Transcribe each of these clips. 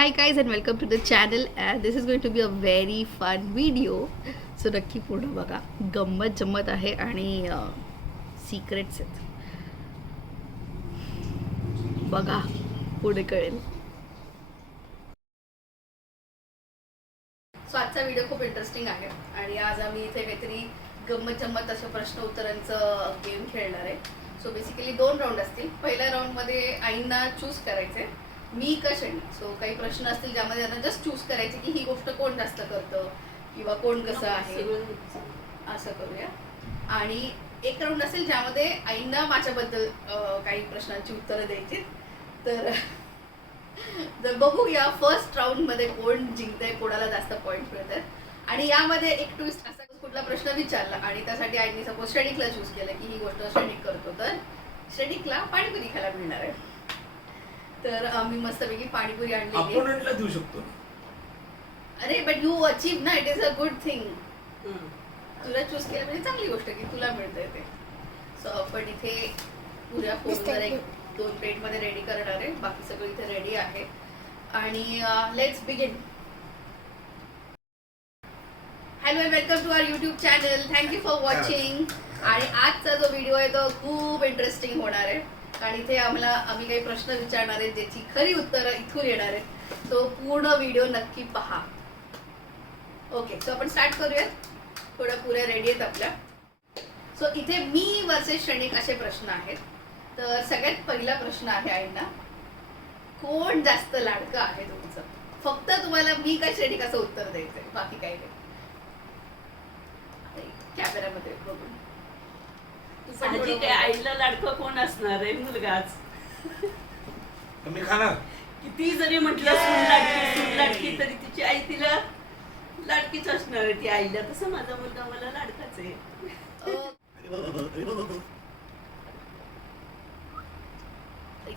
Hi guys and welcome to the channel and this is going to be a very fun video. So नक्की पूर्ण बघा. गंमत जम्मत आहे आणि सिक्रेट्स आहेत. बघा पुढे कळेल. सो आजचा व्हिडिओ खूप इंटरेस्टिंग आहे आणि आज आम्ही इथे काहीतरी गंमत जम्मत अशा प्रश्न उत्तरांचं गेम खेळणार आहे. सो बेसिकली 2 राऊंड असतील. पहिल्या राऊंडमध्ये आईंना चूज करायचे मी का शनी. सो काही प्रश्न असतील ज्यामध्ये त्यांना जस्ट चूज करायचे की ही गोष्ट कोण जास्त करतं किंवा कोण कसं आहे असं करूया. आणि एक राऊंड असेल ज्यामध्ये आईंना माझ्याबद्दल काही प्रश्नांची उत्तरं द्यायची. तर बघूया फर्स्ट राऊंडमध्ये कोण जिंकतंय, कोणाला जास्त पॉईंट मिळतात. आणि यामध्ये एक ट्विस्ट असा कुठला प्रश्न विचारला आणि त्यासाठी आईने सपोज श्रेणिकला चूज केलं की ही गोष्ट श्रेणिक करतो तर श्रेणिकला पाणीपुरी खायला मिळणार आहे. तर आम्ही मस्तपैकी पाणीपुरी आणली. अपोनंटला देऊ शकतो. अरे बट यू अचीव ना, it is a good thing. तुला चूज केलं म्हणजे चांगली गोष्ट की तुला मिळतंय ते. सो आपण इथे पुऱ्या फोनवर एक 2 प्लेटमध्ये रेडी करणार आहे. बाकी सगळं इथे रेडी आहे आणि let's begin. Hello and welcome to our YouTube channel. Thank you for watching. आणि आजचा जो व्हिडिओ आहे तो खूप इंटरेस्टिंग होणार आहे कारण इथे आम्ही काही प्रश्न विचारणार आहेत ज्याची खरी उत्तरं इथून येणार आहेत. तो पूर्ण व्हिडिओ नक्की पहा. ओके, सो आपण स्टार्ट करूयात. थोड्या पुऱ्या रेडी आहेत आपल्या. सो इथे मी वर्सेस श्रेणिक असे प्रश्न आहेत. तर सगळ्यात पहिला प्रश्न आहे आईंना, कोण जास्त लाडकं आहे तुमचं. फक्त तुम्हाला मी काय श्रेणिक असं उत्तर द्यायचंय, बाकी काही नाही. कॅमेरामध्ये बघून साहजिक आहे, आईला लाडकं कोण असणार आहे, मुलगाच. मी खाणार किती जरी म्हटलं सून लाडकी तरी तिची आई तिला लाडकीच असणार आहे ती आईला. तसं माझा मुलगा मला लाडकाच आहे.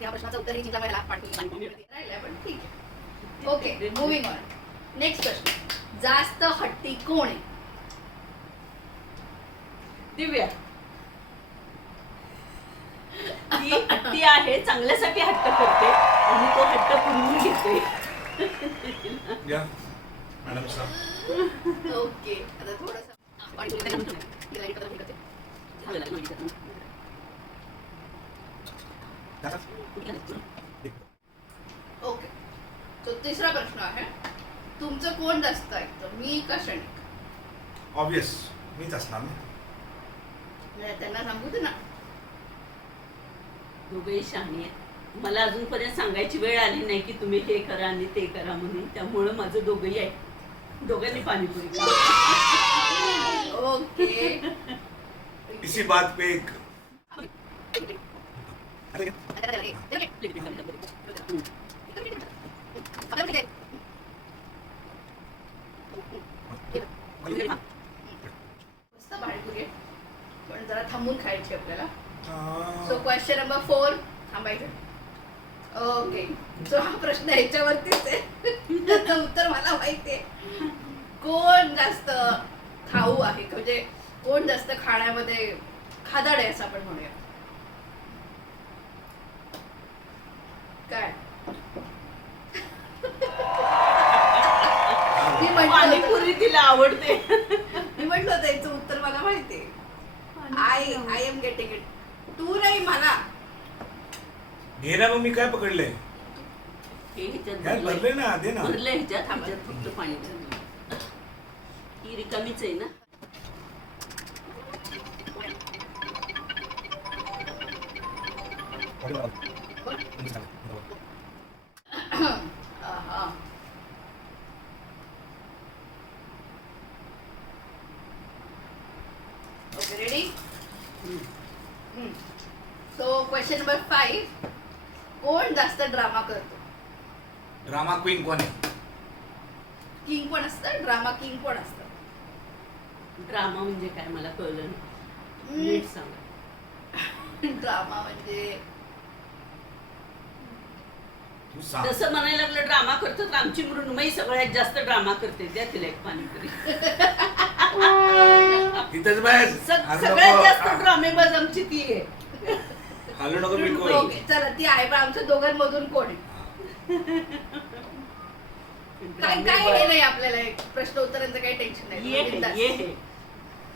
या प्रश्नाचं उत्तर ही जिंकला पाणीपुरी राहिलं पण ठीक आहे. Okay, moving on. नेक्स्ट प्रश्न, जास्त हट्टी कोण आहे. दिव्या. ती हट्टी आहे, चांगल्यासाठी हट्ट करते आणि तो हट्ट पुरवून घेते. या मॅडम साहेब. ओके, आता थोडंसं पाणीपुरी ओके. तो तिसरा प्रश्न आहे, तुमचं कोण जास्त ऐकतं, मी का श्रेणिक. ऑब्वियस मीच असणार ना. त्यांना सांगू दे ना. दोघेही शहाणी आहेत. मला अजूनपर्यंत सांगायची वेळ आली नाही की तुम्ही हे करा आणि ते करा म्हणून. त्यामुळं माझं दोघंही आहे. दोघांनी पाणीपुरी खाल्ली. ओके. इसी बात पे एक मस्त पाणीपुरी पण जरा थांबून खायची आपल्याला. सो क्वेश्चन नंबर 4 थांबायचं. ओके, सो हा प्रश्न ह्याच्यावरतीच आहे. त्याचं उत्तर मला माहिती आहे. कोण जास्त खाऊ आहे, म्हणजे कोण जास्त खाण्यामध्ये खादाड आहे असं आपण म्हणूया. काय मी पाणीपुरी तिला आवडते. म्हटलं होतं याचं उत्तर मला माहिती आहे. I am getting it. तू नाही मला घे ना. मग मी काय पकडले. हे ह्याच्यात भरले ना, दे ना. भरलं ह्याच्यात फक्त पाणी. ही रिकामीच आहे ना. Okay, ready. So question number 5, कोण जास्त ड्रामा करतो. ड्रामा क्वीन कोण आहे. किंग कोण असतं, ड्रामा किंग कोण असतं. ड्रामा म्हणजे काय मला कळलं नाही. नीट सांगा. ड्रामा म्हणजे तू सांग. तसं म्हणायला लागलं ड्रामा करतो तर आमची मृण्मयी सगळ्यात जास्त ड्रामा करते. द्या तिला एक पाणीपुरी. इथेच बस. सगळ्यात जास्त ड्रामेबाज आमची ती आहे. हालू नको बिलकुल. ओके चला ती आहे पण आमच्या दोघांमधून कोण आहे. काय काय हे नाही आपल्याला प्रश्न उत्तरांचं काही टेन्शन नाही बिंदास.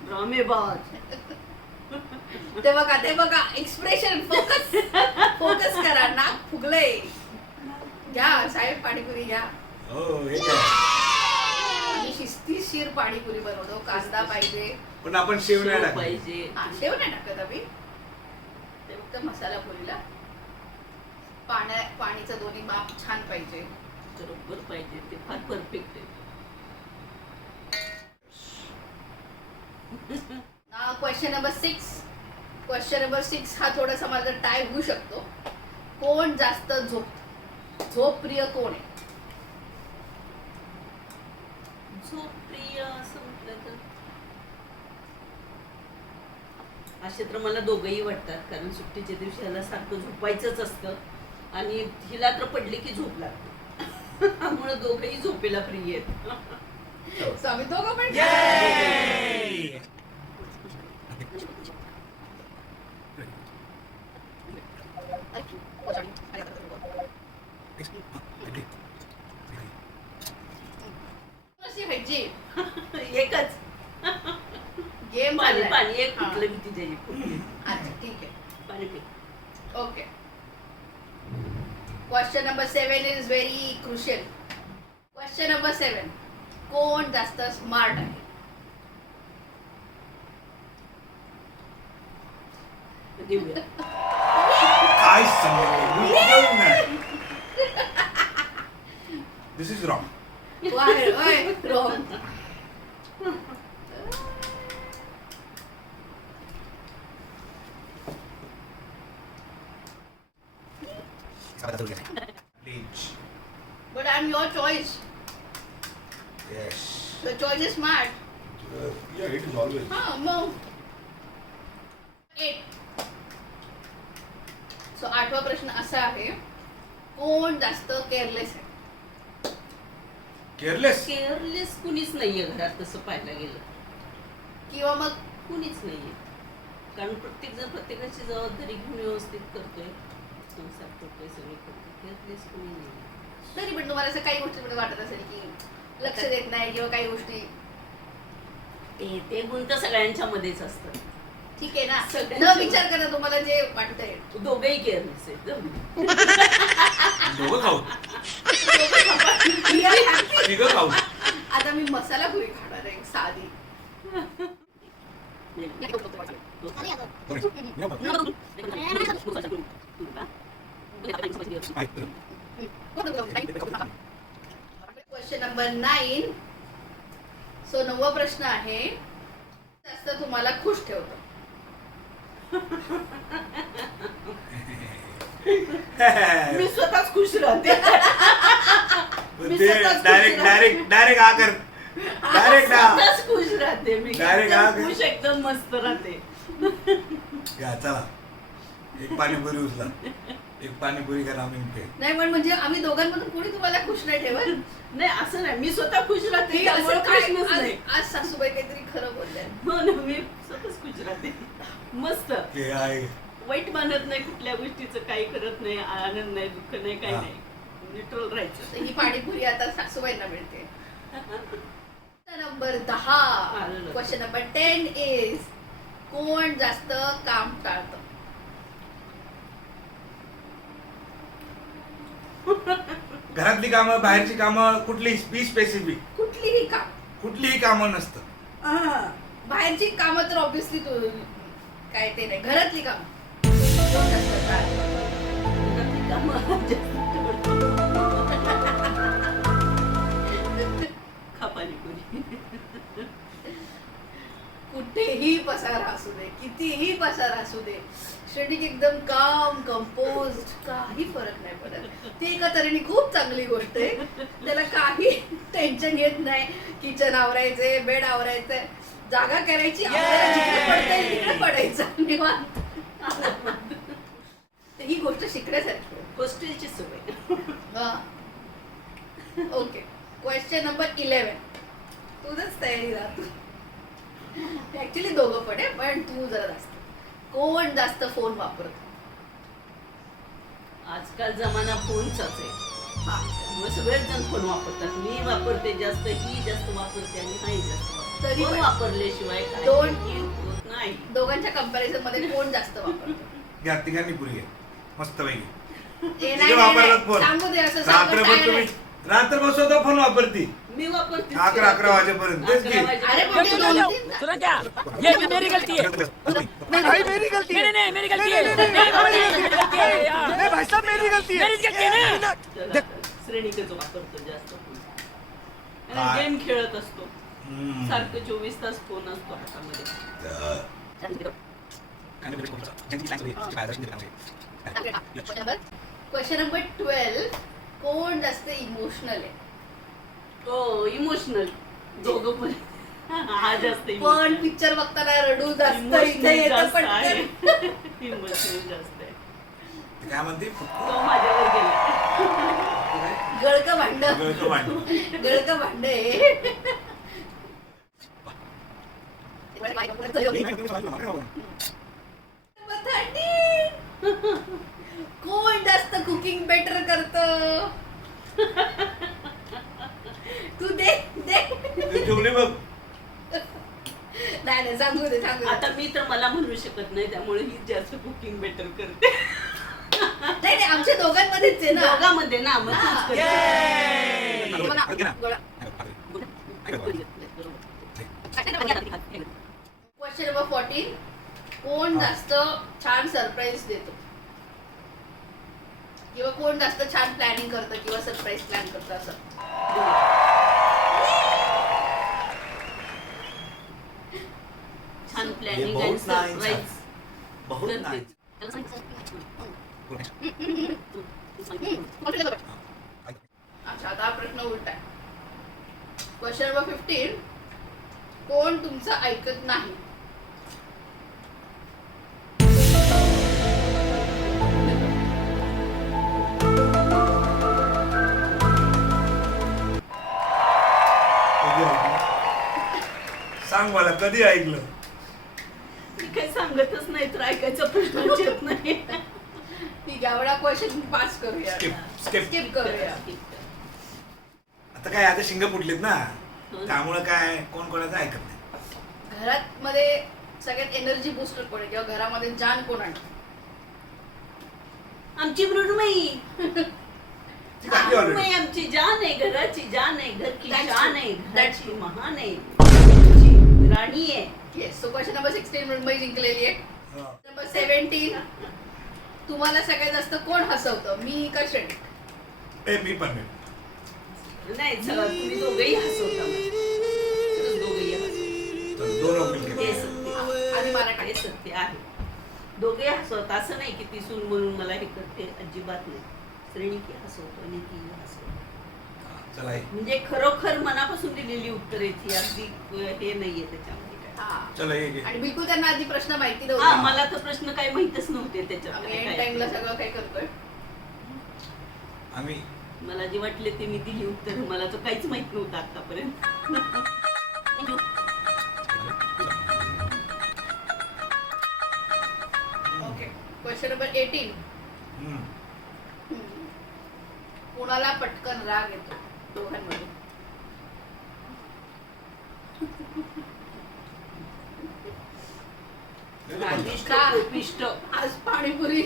ड्रामेबाज. ते बघा एक्सप्रेशन फोकस फोकस करा. नाक फुगलंय. घ्या साहेब पाणीपुरी घ्या. हो हे काय आम्ही शिस्तीशीर पाणीपुरी बनवतो. कांदा पाहिजे. पण आपण शेव नाही टाकली. पाहिजे. हा, शेव नाही टाकत आम्ही. ते फक्त मसाला पुरीला पाणीचं दोन्ही माप छान पाहिजे. बरोबर पाहिजे. ते फार परफेक्ट आहे. Question number 6. क्वेश्चन नंबर 6 हा थोडासा माझा टाय होऊ शकतो. कोण जास्त झोप प्रिय कोण आहे? झोप प्रिय असं म्हटलं तर असे तर मला दोघंही वाटतात. कारण सुट्टीच्या दिवशी ह्याला सारखं झोपायचंच असतं आणि हिला तर पडली की झोप लागते. त्यामुळे दोघंही झोपेला प्रिय आहेत. So, आम्ही दोघं पण Yay! कशी व्हायची एकच गेम पाणी झालाय. पाणी एक हा. कुठलं मी तिथे अच्छा ठीक आहे. पाणी पी. Okay. Question number 7 is very crucial. Question number 7. कोण जास्त स्मार्ट आहे? देऊया. काय सांगू this is wrong. Why? Wrong. But I'm your choice. Yes. Your choice is smart. Yeah, it is always. हा मग 8. सो 8वा प्रश्न असा आहे. कोण जास्त केअरलेस आहे? केअरलेस. केअरलेस कुणीच नाहीये घरात तसं पाहायला गेलं. किंवा मग कुणीच नाहीये. कारण प्रत्येक जण प्रत्येकाची जबाबदारी घेऊन व्यवस्थित करतोय. संसार करतोय, सगळे करतोय. केअरलेस कुणी नाही. तरी पण तुम्हाला असं काही गोष्टीमध्ये वाटत असेल की लक्ष देत नाही किंवा काही गोष्टी ते गुण तर सगळ्यांच्या मध्येच असतात. ठीक आहे ना. सगळ्यांच्या- न विचार करा तुम्हाला जे वाटतंय. दोघेही केअरलेस आहेत. दोघं खाऊ. Really happy. तिघं खाऊ. आता मी मसाला पुरी खाणार आहे साधी. Question number 9. सो 9वा प्रश्न आहे. जास्त तुम्हाला खुश ठेवतो? मी स्वतःच खुश राहते. मी ते स्वतःच खुश डायरेक्ट राहते. डायरेक्ट आकर डायरेक्ट स्वतःच खुश राहते. मी Direct एकदम आग. खुश, एकदम मस्त राहते. या चला एक पाणीपुरी उचला. एक पाणीपुरी करा आम्ही इथे. नाही पण म्हणजे आम्ही दोघांमधून कोणी तुम्हाला खुश नाही ठेवत. नाही असं नाही, मी स्वतः खुश राहते. हे त्यामुळे असं काय प्रश्नच नाही. आज सासूबाई काहीतरी खरं बोलल्या. हो ना, मी स्वतःच खुश राहते. मस्त. हे आहे वाईट मानत नाही कुठल्या गोष्टीचं, काही करत नाही, आनंद नाही, दुःख नाही, काही हा. नाही. न्यूट्रल राहायचं. तर ही पाणीपुरी आता सासूबाईंना मिळते. नंबर 10. आलं लक्षात. क्वेश्चन नंबर 10 इज कोण जास्त काम टाळतं? घरातली कामं, बाहेरची कामं, कुठली बी स्पेसिफिक कुठलीही काम. कुठलीही कामं नसतं. बाहेरची कामं तर ऑब्विसली काय ते नाही. घरातली कामं कोण जास्त टाळतं? खा पाणीपुरी. कुठेही पसारा असू दे, कितीही पसारा असू दे, श्रेणिक एकदम काम कंपोज, काही फरक नाही पडत. ती एका तऱ्हेने खूप चांगली गोष्ट आहे. त्याला काही टेन्शन येत नाही. किचन आवरायचे, बेड आवरायचंय, जागा करायची, आपल्याला जिकडे पडता येईल तिकडे पडायचं निवांत. तर ही गोष्ट शिकण्यासारखी आहे. हॉस्टेलची सवय. ओके. Question number 11. तुझंच तयारी राहतो. ऍक्च्युली दोघं पण आहे, पण तू जरा जास्त. कोण जास्त फोन वापरत? आजकाल जमाना फोनचाच आहे. हा. त्यामुळे सगळेच जण फोन वापरतात. मी वापरते जास्त, ही जास्त वापरते आणि नाही जास्त वापरते. तरी फोन पण वापरल्याशिवाय काय दोन- होत नाही. दोघांच्या कंपॅरिझन मध्ये कोण जास्त वापरतो? घ्या तिघांनी पुरी घ्या मस्त पैकी हे तिघे वापरतात फोन. सांगू दे असं सांगत रात्रभर काय तुम्ही नाही. रात्रभर स्वतः फोन वापरती मी वापरते 11 वाजेपर्यंत. तेच की. अरे पण ते दोन तीन- सुना क्या ये मेरी गलती है भाई मेरी गलती नहीं नहीं मेरी गलती है नहीं बाबा, नहीं, मेरी गलती है यार नहीं भाई साहब मेरी गलती मेरी गलती है ना श्रेणीकच वापरतो जास्त फोन. काय? गेम खेळत असतो हम्म. सारखं 24 तास फोन असतो हातामध्ये. क्वेश्चन नंबर 12 कोण जास्त इमोशनल आहे? हो इमोशनल दोघं पण. हा जास्त पण पिक्चर बघताना रडू जास्त इथे येतं पण इमोशनल जास्त आहे. ती काय म्हणते तो माझ्यावर गेला. गळक भांड गळकं भांड. गळक भांड आहे. कोण जास्त कुकिंग बेटर करत? तू दे दे ते ठेवले बघ नाही नाही सांगू दे सांगू दे. आता मी तर मला म्हणू शकत नाही, त्यामुळे ही जास्त कुकिंग बेटर करते. नाही नाही आमच्या दोघांमध्येच आहे ना. दोघांमध्ये ना मग हा. तूच करते. गोळा. क्वेश्चन नंबर 14 कोण जास्त छान सरप्राईज देतो किंवा कोण जास्त छान प्लॅनिंग करतं किंवा सरप्राईज प्लॅन करतं असं? छान ये प्लॅनिंग बहुत आणि सरप्राईज बहुत करते. नाईस. अच्छा आता हा प्रश्न उलटा आहे. क्वेश्चन नंबर 15 कोण तुमचं ऐकत नाही? कधी ऐकलं? सांग मला कधी ऐकलं? मी काही सांगतच नाही तर ऐकायचा प्रश्नच येत नाही. ठीक आहे एवढा क्वेश्चन पास करूया. स्किप स्किप करूया. आता काय आता शिंग फुटलीत ना त्यामुळे काय कोण कोणाचं ऐकत नाही. घरात मध्ये सगळ्यात एनर्जी बूस्टर कोण आहे किंवा घरामध्ये जान कोण आणतं? आमची मृण्मयी. ती काढली already. मृण्मयी आमची जान आहे, घराची जान आहे, घर की That's शान true. आहे, That's घराची true. महान आहे, आमची राणी आहे. Yes so question number 16 Mumbai जिंकलेली आहे. हा. नंबर 17 तुम्हाला सगळ्यात जास्त कोण हसवतं, मी का श्रेणी? ए मी पण नाही. नाही तुम्ही दोघेही हसवता मला. खरंच दोघेही हसवता. तर दोन वकील हे केले. सत्य आणि मला हे काय? सत्य आहे. दोघे हसवत असं नाही की ती सून म्हणून मला हे करते, अजिबात नाही. श्रेणी की हसवतो आणि ती हसवतो. हा, चला हे. म्हणजे खरोखर मनापासून दिलेली उत्तर आहे ती, अगदी हे नाहीये त्याच्यामध्ये काय. हा. चला हे घे. आणि बिलकुल त्यांना आधी प्रश्न माहिती हा नव्हता. मला तर प्रश्न काही माहितच नव्हते आम्ही त्याच्यामध्ये एंड काय. टाइमला सगळं काही करतोय. आम्ही मला जे वाटले ते मी दिली उत्तर, मला तर काहीच माहित नव्हतं आतापर्यंत. ओके क्वेश्चन नंबर 18 हम्म. कोणाला पटकन राग येतो दोघांमध्ये? रागिष्ट, का? कोपिष्ट, आज पाणीपुरी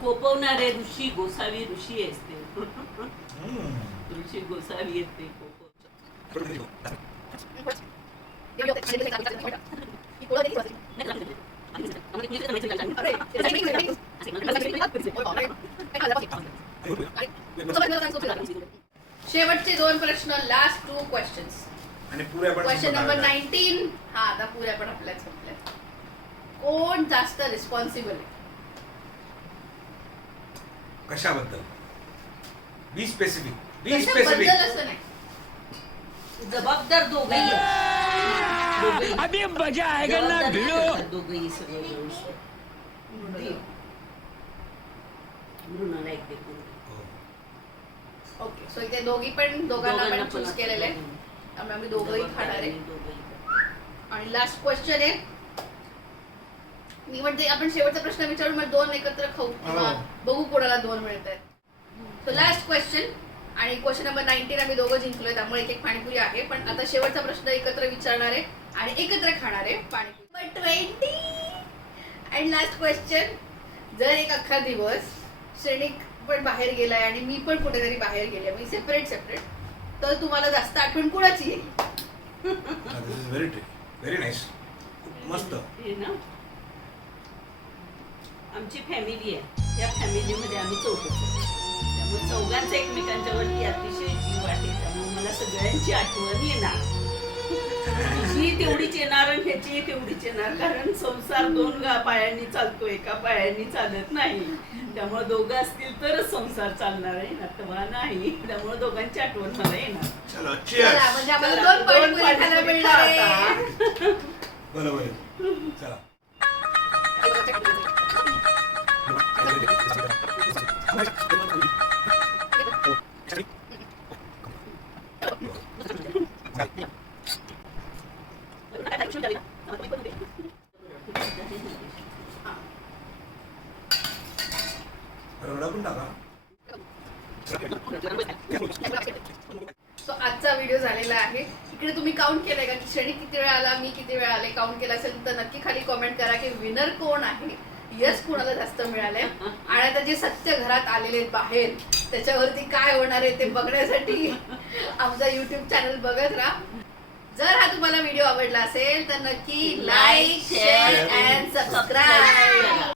कोपवणारे ऋषी गोसावी ऋषी असते. हम्म. ऋषी गोसावी येते कोपवतात. शेवटचे 2 प्रश्न, लास्ट 2 क्वेश्चन्स. आणि पुऱ्या पण क्वेश्चन नंबर संपवणार. 19 हा आता पुऱ्या पण आपल्याच संपल्या. कोण जास्त रिस्पॉन्सिबल आहे? कशाबद्दल? Be specific. बी कशाबद्दल स्पेसिफिक. असं नाही. जबाबदार दोघेही आहेत. दोघेही. अभी मजा आएगा ना जबाबदार भिड़ो करतात दोघेही सगळं व्यवस्थित. मृणाला एक देखून. ओके सो इथे दोघांना पण दोघांना चूज पण केलेले आहे. त्यामुळे आम्ही दोघंही खाणार आहे. दोघंही. आणि लास्ट क्वेश्चन आहे मी म्हणजे आपण शेवटचा प्रश्न विचारून मग 2 एकत्र खाऊ किंवा हो. बघू कोणाला 2 मिळत आहेत. तो लास्ट क्वेश्चन आणि क्वेश्चन नंबर 19 आम्ही दोघं जिंकलोय, त्यामुळे एक पाणीपुरी आहे. पण आता शेवटचा प्रश्न एकत्र विचारणार आहे आणि एकत्र खाणार आहे पाणीपुरी. 20 अँड लास्ट क्वेश्चन, जर एक अख्खा दिवस श्रेणिक पण बाहेर गेलाय आणि मी पण कुठेतरी बाहेर गेले, मी सेपरेट तर तुम्हाला जास्त आठवण कोणाची येईल? दिस इज व्हेरी व्हेरी नाईस. मस्त. हे ना आमची फॅमिली आहे, या फॅमिलीमध्ये आम्ही चौघच आहोत. त्यामुळे चौघांचा एकमेकांच्यावरती अतिशय जीव आहे. त्यामुळे मला सगळ्यांची आठवण येणार. तुझी तेवढीच येणार आणि ह्याची तेवढीच येणार, कारण संसार दोन पायांनी चालतो, एका पायांनी चालत नाही. त्यामुळे दोघं असतील तरच संसार चालणार आहे, ना तेव्हा नाही. त्यामुळे दोघांची आठवण मला येणार. चलो चला, cheers. म्हणजे आम्हाला चला, 2 पाणीपुरी पाणीपुरी खायला मिळणार आहे. खाता. बरोबर आहे. चला. रगडा पण टाका. तो आजचा व्हिडिओ झालेला आहे. इकडे तुम्ही काउंट केलंय का की श्रेणी किती वेळा आला, मी किती वेळा आले? काउंट केला असेल तर नक्की खाली कॉमेंट करा की विनर कोण आहे, यस कोणाला जास्त मिळालंय. आणि आता जे सत्य घरात आलेले आहेत बाहेर, त्याच्यावरती काय होणार आहे ते बघण्यासाठी आमचा युट्यूब चॅनल बघत राहा. जर हा तुम्हाला व्हिडिओ आवडला असेल तर नक्की लाईक, शेअर अँड सबस्क्राईब.